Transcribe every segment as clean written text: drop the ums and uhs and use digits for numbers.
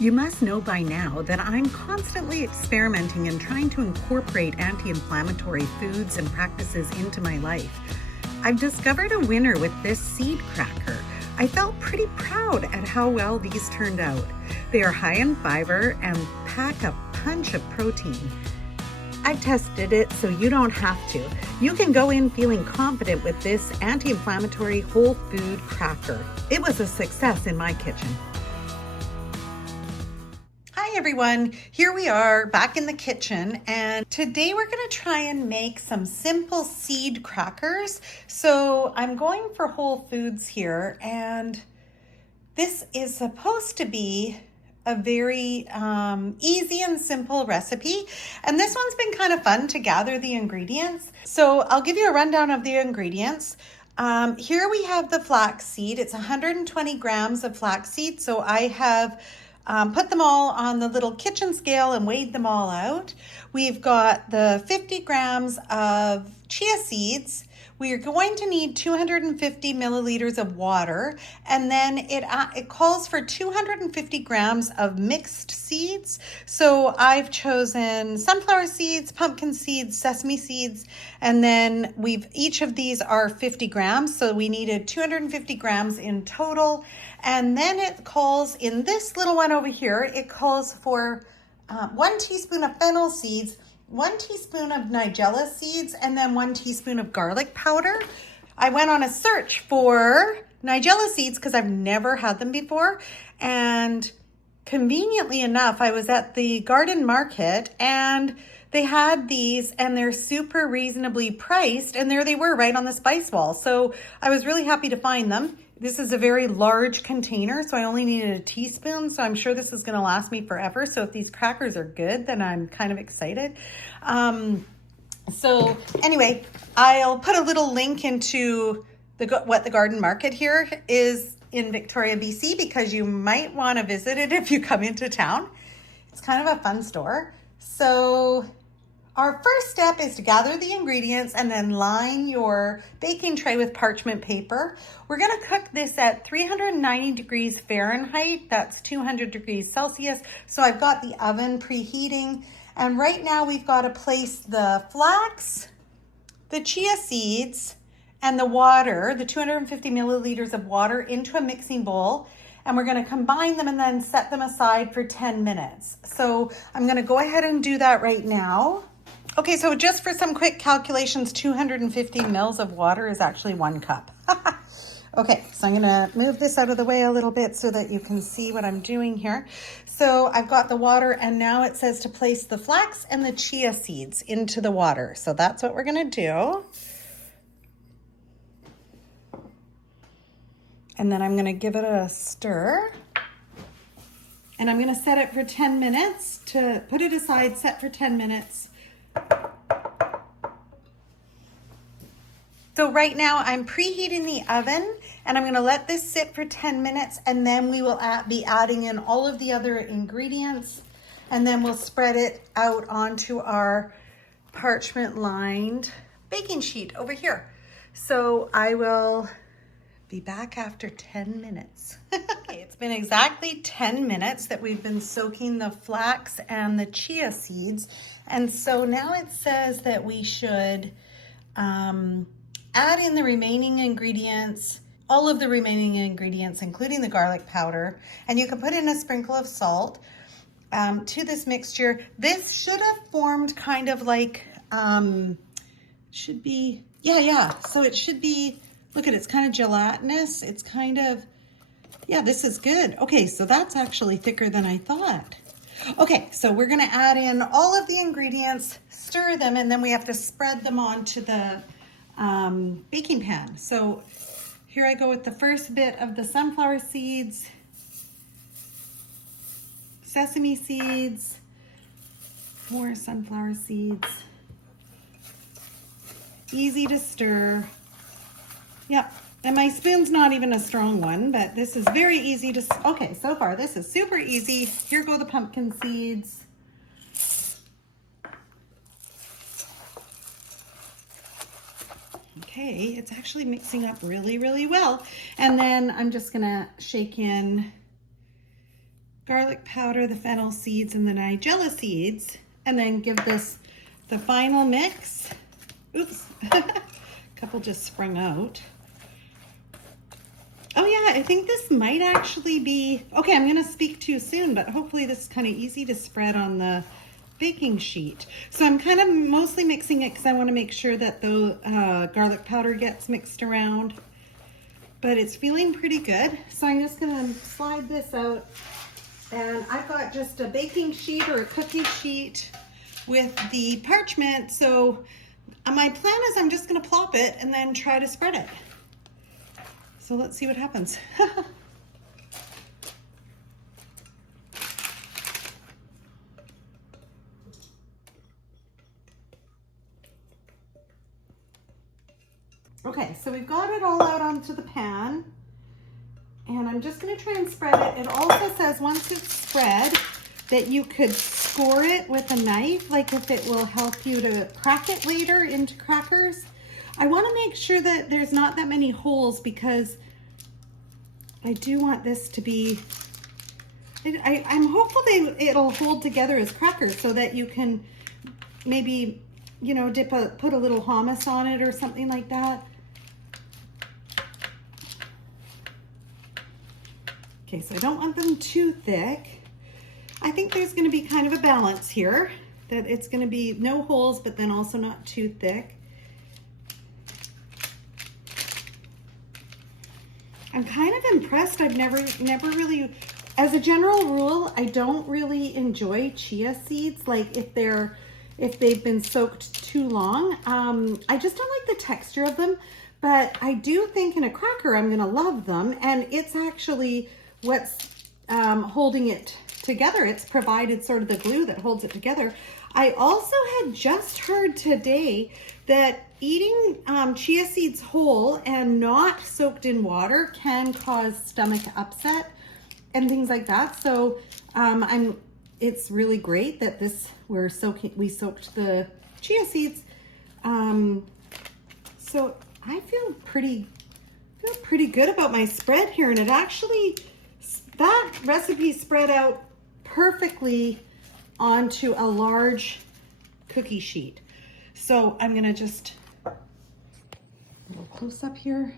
You must know by now that I'm constantly experimenting and trying to incorporate anti-inflammatory foods and practices into my life. I've discovered a winner with this seed cracker. I felt pretty proud at how well these turned out. They are high in fiber and pack a punch of protein. I've tested it so you don't have to. You can go in feeling confident with this anti-inflammatory whole food cracker. It was a success in my kitchen. Hi everyone, here we are back in the kitchen, and today we're going to try and make some simple seed crackers. So I'm going for Whole Foods here, and this is supposed to be a very easy and simple recipe. And this one's been kind of fun to gather the ingredients. So I'll give you a rundown of the ingredients. Here we have the flax seed. It's 120 grams of flax seed. So I have put them all on the little kitchen scale and weighed them all out. We've got the 50 grams of chia seeds. We are going to need 250 milliliters of water, and then it calls for 250 grams of mixed seeds. So I've chosen sunflower seeds, pumpkin seeds, sesame seeds, and then each of these are 50 grams. So we needed 250 grams in total. And then it calls, in this little one over here, it calls for 1 teaspoon of fennel seeds, 1 teaspoon of nigella seeds, and then 1 teaspoon of garlic powder. I went on a search for nigella seeds because I've never had them before. And conveniently enough, I was at the garden market and they had these, and they're super reasonably priced. And there they were right on the spice wall. So I was really happy to find them. This is a very large container, so I only needed a teaspoon, so I'm sure this is going to last me forever. So if these crackers are good, then I'm kind of excited. So anyway, I'll put a little link into what the garden market here is in Victoria, BC, because you might want to visit it if you come into town. It's kind of a fun store. So our first step is to gather the ingredients and then line your baking tray with parchment paper. We're going to cook this at 390 degrees Fahrenheit. That's 200 degrees Celsius. So I've got the oven preheating. And right now we've got to place the flax, the chia seeds, and the water, the 250 milliliters of water, into a mixing bowl. And we're going to combine them and then set them aside for 10 minutes. So I'm going to go ahead and do that right now. Okay, so just for some quick calculations, 250 mils of water is actually 1 cup. Okay, so I'm gonna move this out of the way a little bit so that you can see what I'm doing here. So I've got the water, and now it says to place the flax and the chia seeds into the water. So that's what we're gonna do. And then I'm gonna give it a stir. And I'm gonna set it for 10 minutes, to put it aside, set for 10 minutes. So right now I'm preheating the oven, and I'm going to let this sit for 10 minutes, and then we will be adding in all of the other ingredients, and then we'll spread it out onto our parchment lined baking sheet over here. So I will be back after 10 minutes. Okay, it's been exactly 10 minutes that we've been soaking the flax and the chia seeds. And so now it says that we should add in the remaining ingredients, all of the remaining ingredients, including the garlic powder. And you can put in a sprinkle of salt to this mixture. This should have formed kind of like, should be, yeah. So it should be, look at it, it's kind of gelatinous. It's kind of, yeah, this is good. Okay, so that's actually thicker than I thought. Okay, so we're gonna add in all of the ingredients, stir them, and then we have to spread them onto the baking pan. So here I go with the first bit of the sunflower seeds, sesame seeds, more sunflower seeds. Easy to stir. Yep. And my spoon's not even a strong one, but this is very easy to, okay, so far this is super easy. Here go the pumpkin seeds. Okay, it's actually mixing up really, really well. And then I'm just gonna shake in garlic powder, the fennel seeds, and the nigella seeds, and then give this the final mix. Oops, a couple just sprung out. Oh yeah, I think this might actually be, okay, I'm gonna speak too soon, but hopefully this is kind of easy to spread on the baking sheet. So I'm kind of mostly mixing it because I want to make sure that the garlic powder gets mixed around. But it's feeling pretty good. So I'm just gonna slide this out. And I've got just a baking sheet or a cookie sheet with the parchment. So my plan is I'm just gonna plop it and then try to spread it. So let's see what happens. Okay, so we've got it all out onto the pan, and I'm just gonna try and spread it. It also says once it's spread that you could score it with a knife, like if it will help you to crack it later into crackers. I wanna make sure that there's not that many holes because I do want this to be, I'm hopeful it'll hold together as crackers so that you can maybe, you know, put a little hummus on it or something like that. Okay, so I don't want them too thick. I think there's going to be kind of a balance here, that it's going to be no holes, but then also not too thick. I'm kind of impressed. I've never really, as a general rule, I don't really enjoy chia seeds, like if they've been soaked too long. I just don't like the texture of them, but I do think in a cracker I'm gonna love them, and it's actually what's holding it together. It's provided sort of the glue that holds it together. I also had just heard today that eating chia seeds whole and not soaked in water can cause stomach upset and things like that. So it's really great that we soaked the chia seeds. So I feel pretty good about my spread here, and it actually, that recipe spread out perfectly onto a large cookie sheet. So I'm gonna just a little close up here.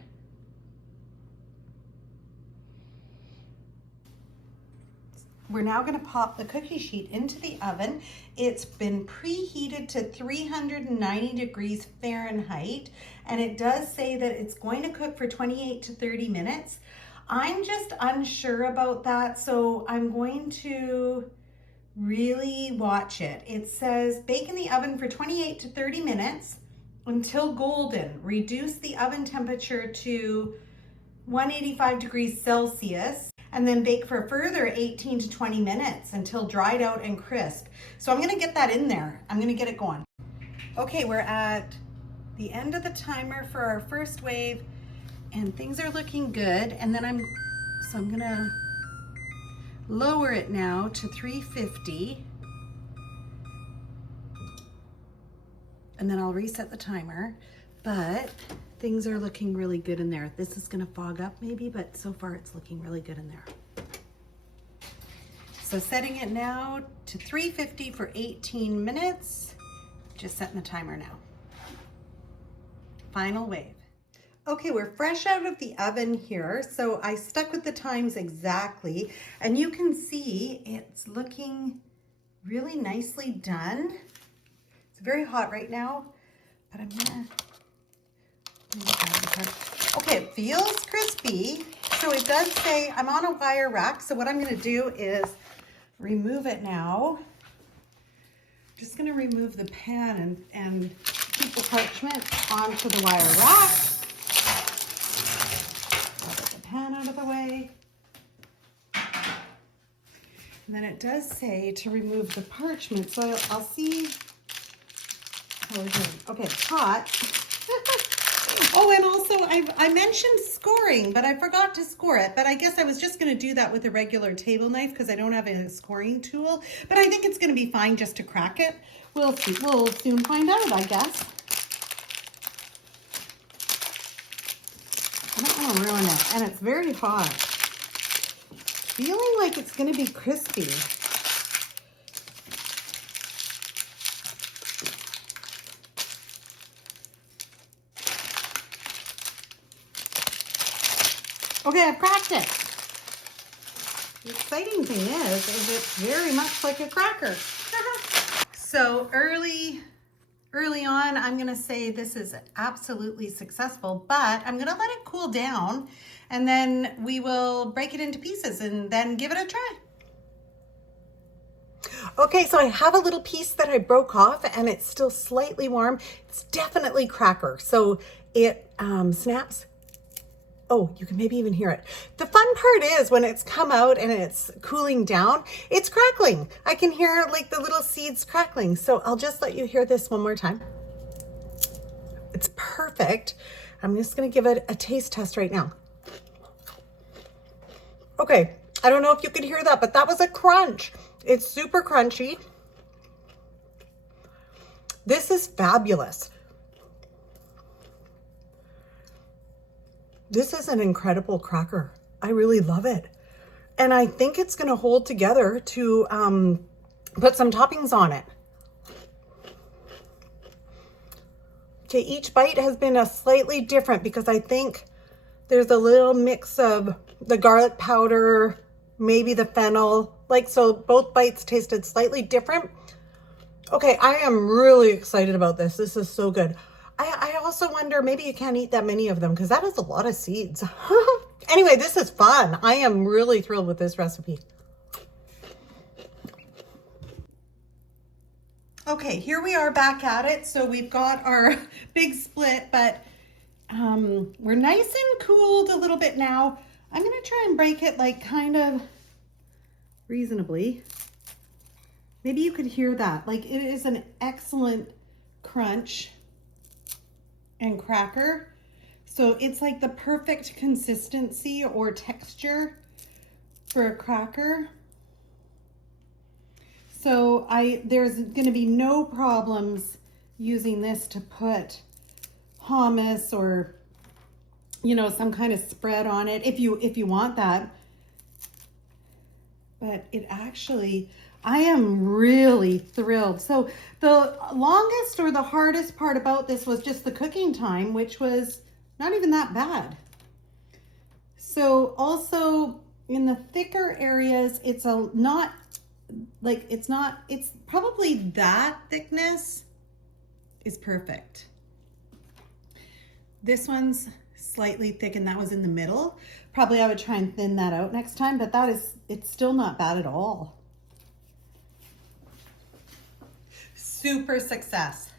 We're now going to pop the cookie sheet into the oven. It's been preheated to 390 degrees Fahrenheit, and it does say that it's going to cook for 28 to 30 minutes. I'm just unsure about that, so I'm going to really watch it. It says bake in the oven for 28 to 30 minutes until golden. Reduce the oven temperature to 185 degrees Celsius. And then bake for a further 18 to 20 minutes until dried out and crisp. So I'm gonna get that in there. I'm gonna get it going. Okay, we're at the end of the timer for our first wave, and things are looking good. And then I'm gonna lower it now to 350. And then I'll reset the timer, but things are looking really good in there. This is gonna fog up maybe, but so far it's looking really good in there. So setting it now to 350 for 18 minutes. Just setting the timer now. Final wave. Okay, we're fresh out of the oven here. So I stuck with the times exactly, and you can see it's looking really nicely done. It's very hot right now, but I'm gonna, okay, it feels crispy. So it does say I'm on a wire rack. So what I'm gonna do is remove it now. Just gonna remove the pan and keep the parchment onto the wire rack. Get the pan out of the way. And then it does say to remove the parchment. So I'll see how we're doing. Okay, it's hot. Oh, and also I mentioned scoring, but I forgot to score it. But I guess I was just going to do that with a regular table knife because I don't have a scoring tool. But I think it's going to be fine just to crack it. We'll see. We'll soon find out, I guess. I don't want to ruin it. And it's very hot. feeling like it's going to be crispy. Okay, I've cracked it. The exciting thing is it's very much like a cracker. So early on, I'm gonna say this is absolutely successful, but I'm gonna let it cool down and then we will break it into pieces and then give it a try. Okay, so I have a little piece that I broke off and it's still slightly warm. It's definitely cracker, so it snaps. Oh, you can maybe even hear it. The fun part is when it's come out and it's cooling down, it's crackling. I can hear like the little seeds crackling. So I'll just let you hear this one more time. It's perfect. I'm just gonna give it a taste test right now. Okay, I don't know if you could hear that, but that was a crunch. It's super crunchy. This is fabulous. This is an incredible cracker. I really love it. And I think it's gonna hold together to put some toppings on it. Okay, each bite has been a slightly different because I think there's a little mix of the garlic powder, maybe the fennel, like, so both bites tasted slightly different. Okay, I am really excited about this. This is so good. I also wonder, maybe you can't eat that many of them because that is a lot of seeds. Anyway, this is fun. I am really thrilled with this recipe. Okay, here we are back at it. So we've got our big split, but we're nice and cooled a little bit now. I'm gonna try and break it like kind of reasonably. Maybe you could hear that. Like, it is an excellent crunch and cracker. So it's like the perfect consistency or texture for a cracker. So there's gonna be no problems using this to put hummus or, you know, some kind of spread on it if you want that. But it actually, I am really thrilled. So the longest or the hardest part about this was just the cooking time, which was not even that bad. So also in the thicker areas, it's probably that thickness is perfect. This one's slightly thick and that was in the middle. Probably I would try and thin that out next time, but it's still not bad at all. Super success.